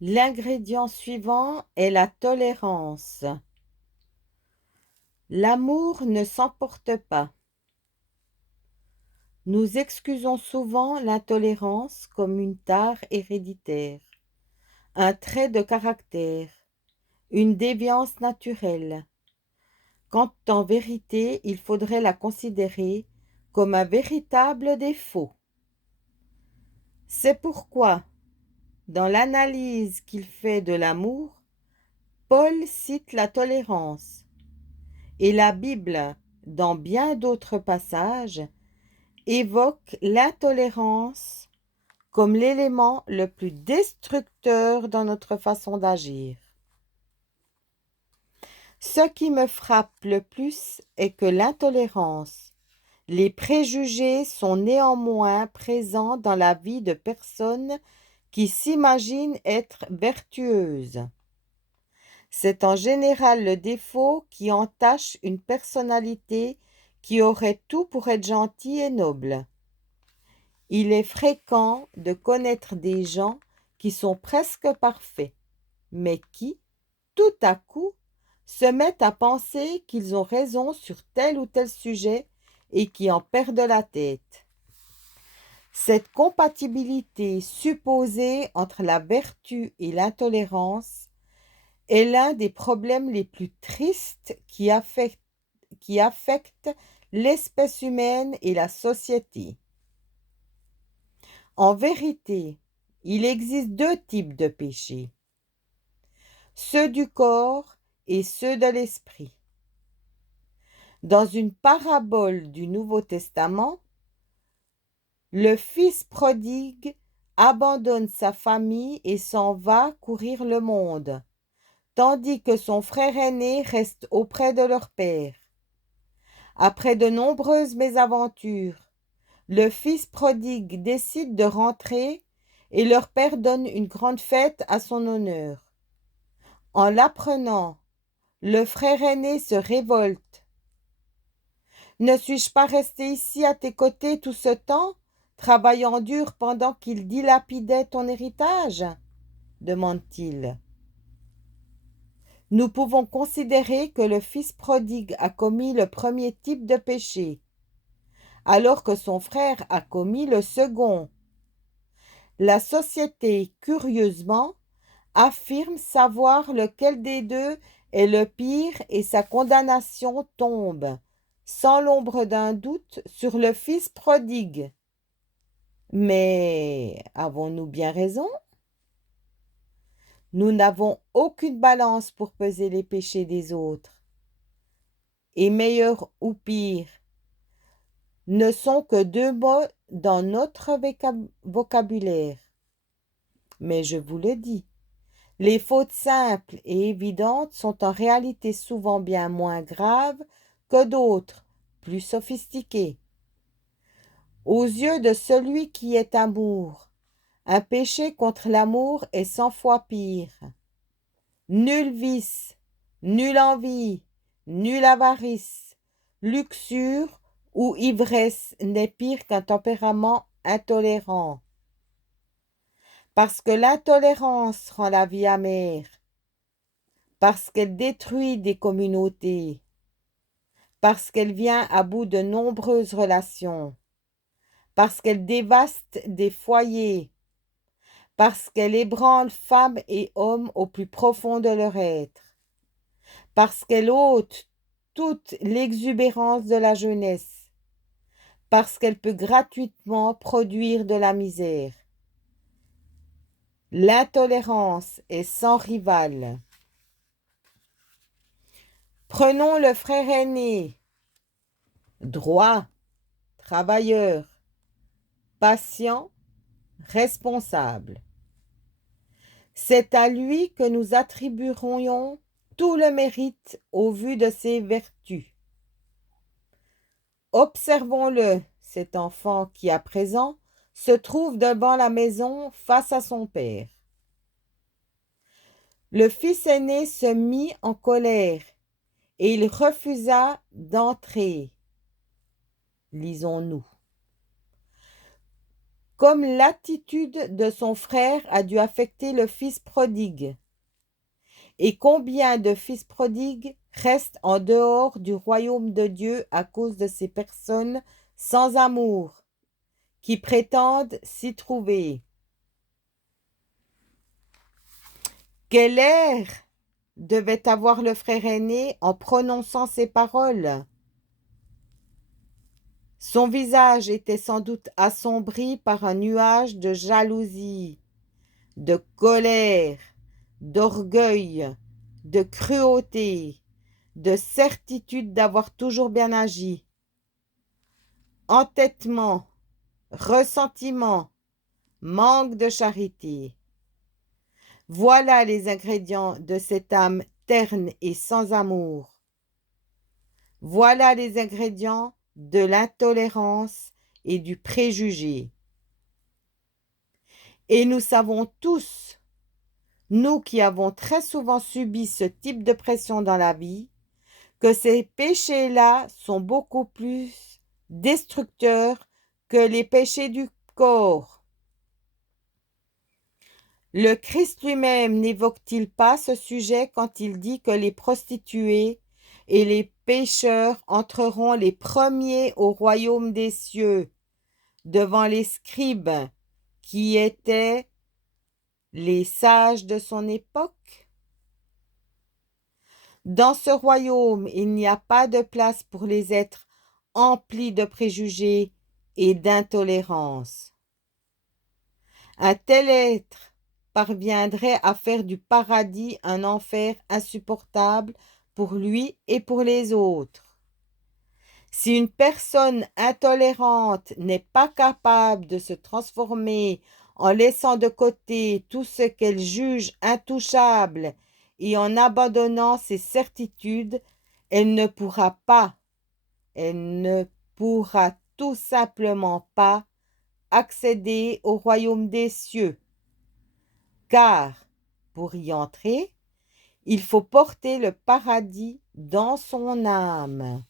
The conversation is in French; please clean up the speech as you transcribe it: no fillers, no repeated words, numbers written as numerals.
L'ingrédient suivant est la tolérance. L'amour ne s'emporte pas. Nous excusons souvent l'intolérance comme une tare héréditaire, un trait de caractère, une déviance naturelle, quand en vérité il faudrait la considérer comme un véritable défaut. C'est pourquoi, dans l'analyse qu'il fait de l'amour, Paul cite la tolérance, et la Bible, dans bien d'autres passages, évoque l'intolérance comme l'élément le plus destructeur dans notre façon d'agir. Ce qui me frappe le plus est que l'intolérance, les préjugés sont néanmoins présents dans la vie de personnes qui s'imaginent être vertueuses. C'est en général le défaut qui entache une personnalité qui aurait tout pour être gentille et noble. Il est fréquent de connaître des gens qui sont presque parfaits, mais qui, tout à coup, se mettent à penser qu'ils ont raison sur tel ou tel sujet et qui en perdent la tête. Cette compatibilité supposée entre la vertu et l'intolérance est l'un des problèmes les plus tristes qui affectent l'espèce humaine et la société. En vérité, il existe deux types de péchés, ceux du corps et ceux de l'esprit. Dans une parabole du Nouveau Testament, le fils prodigue abandonne sa famille et s'en va courir le monde, tandis que son frère aîné reste auprès de leur père. Après de nombreuses mésaventures, le fils prodigue décide de rentrer et leur père donne une grande fête à son honneur. En l'apprenant, le frère aîné se révolte. Ne suis-je pas resté ici à tes côtés tout ce temps, travaillant dur pendant qu'il dilapidait ton héritage? Demande-t-il. Nous pouvons considérer que le fils prodigue a commis le premier type de péché, alors que son frère a commis le second. La société, curieusement, affirme savoir lequel des deux est le pire et sa condamnation tombe, sans l'ombre d'un doute, sur le fils prodigue. Mais avons-nous bien raison? Nous n'avons aucune balance pour peser les péchés des autres. Et meilleur ou pire, ne sont que deux mots dans notre vocabulaire. Mais je vous le dis, les fautes simples et évidentes sont en réalité souvent bien moins graves que d'autres, plus sophistiquées. Aux yeux de celui qui est amour, un péché contre l'amour est 100 fois pire. Nul vice, nulle envie, nulle avarice, luxure ou ivresse n'est pire qu'un tempérament intolérant. Parce que l'intolérance rend la vie amère, parce qu'elle détruit des communautés, parce qu'elle vient à bout de nombreuses relations, parce qu'elle dévaste des foyers, parce qu'elle ébranle femmes et hommes au plus profond de leur être, parce qu'elle ôte toute l'exubérance de la jeunesse, parce qu'elle peut gratuitement produire de la misère. L'intolérance est sans rival. Prenons le frère aîné, droit, travailleur, patient, responsable. C'est à lui que nous attribuerions tout le mérite au vu de ses vertus. Observons-le, cet enfant qui à présent se trouve devant la maison face à son père. Le fils aîné se mit en colère et il refusa d'entrer. Lisons-nous. comme l'attitude de son frère a dû affecter le fils prodigue. Et combien de fils prodigues restent en dehors du royaume de Dieu à cause de ces personnes sans amour, qui prétendent s'y trouver. Quel air devait avoir le frère aîné en prononçant ces paroles? Son visage était sans doute assombri par un nuage de jalousie, de colère, d'orgueil, de cruauté, de certitude d'avoir toujours bien agi, entêtement, ressentiment, manque de charité. Voilà les ingrédients de cette âme terne et sans amour. Voilà les ingrédients de l'intolérance et du préjugé. Et nous savons tous, nous qui avons très souvent subi ce type de pression dans la vie, que ces péchés-là sont beaucoup plus destructeurs que les péchés du corps. Le Christ lui-même n'évoque-t-il pas ce sujet quand il dit que les prostituées et les pécheurs entreront les premiers au royaume des cieux, devant les scribes, qui étaient les sages de son époque? Dans ce royaume, il n'y a pas de place pour les êtres emplis de préjugés et d'intolérance. Un tel être parviendrait à faire du paradis un enfer insupportable pour lui et pour les autres. Si une personne intolérante n'est pas capable de se transformer en laissant de côté tout ce qu'elle juge intouchable et en abandonnant ses certitudes, elle ne pourra tout simplement pas accéder au royaume des cieux. Car, pour y entrer, il faut porter le paradis dans son âme.